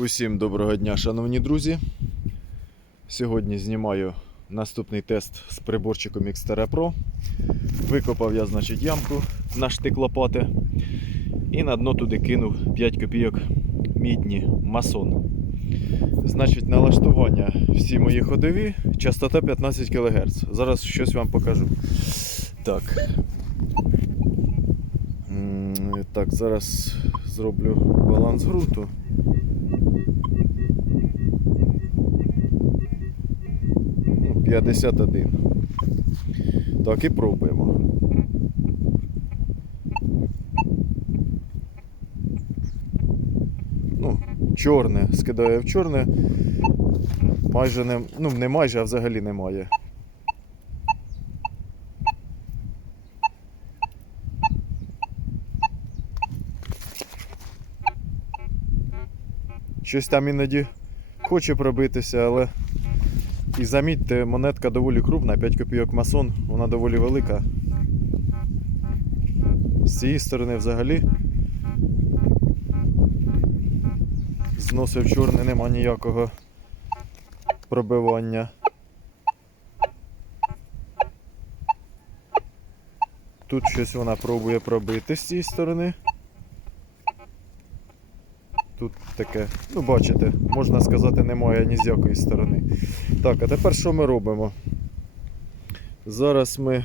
Усім доброго дня, шановні друзі. Сьогодні знімаю наступний тест з приборчиком Xterra Pro. Викопав я, значить, ямку на штик лопати і на дно туди кинув 5 копійок мідні масон. Значить, налаштування всі мої ходові, частота 15 кГц. Зараз щось вам покажу. Так. Так, зараз зроблю баланс ґрунту. 51. Так, і пробуємо. Ну, чорне, скидаю в чорне. Майже не, ну не майже, а взагалі немає. Щось там іноді хоче пробитися, але і замітьте, монетка доволі крупна, 5 копійок масон, вона доволі велика. З цієї сторони взагалі зносив чорне нема ніякого пробивання. Тут щось вона пробує пробити з цієї сторони. Тут таке, ну бачите, можна сказати, немає ні з якої сторони. Так, а тепер що ми робимо? Зараз ми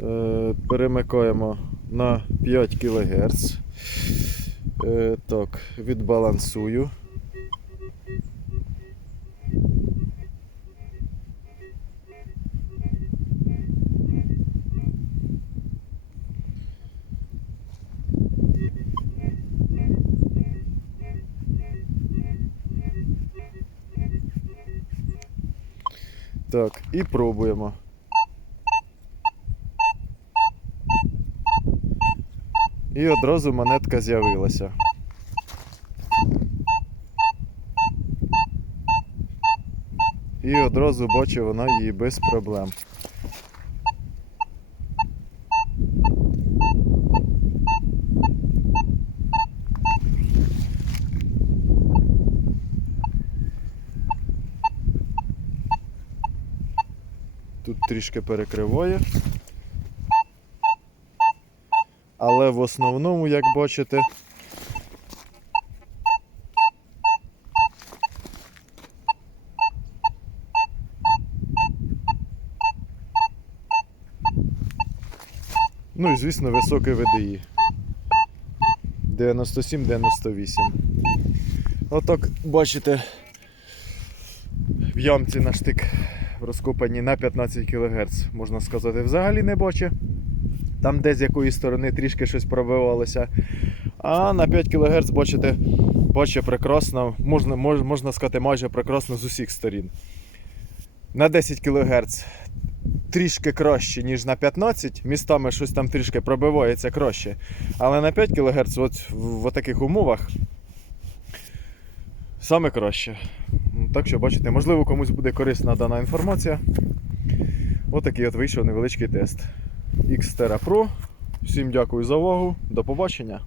е, перемикаємо на 5 кГц. Е, так, відбалансую. Так, і пробуємо. І одразу монетка з'явилася. І одразу бачу, вона її без проблем. Тут трішки перекриває. Але в основному, як бачите, ну і звісно високе VDI. 97-98. Отак, бачите, в ямці на штик розкопані на 15 кГц, можна сказати, взагалі не бачить. Там де з якої сторони трішки щось пробивалося. А на 5 кГц, бачите, бачить прекрасно, можна, мож, можна сказати, майже прекрасно з усіх сторін. На 10 кГц трішки краще, ніж на 15. Містами щось там трішки пробивається краще. Але на 5 кГц от в таких умовах саме краще. Так що, бачите, можливо, комусь буде корисна дана інформація. Отакий от вийшов невеличкий тест. Xterra Pro. Всім дякую за увагу. До побачення.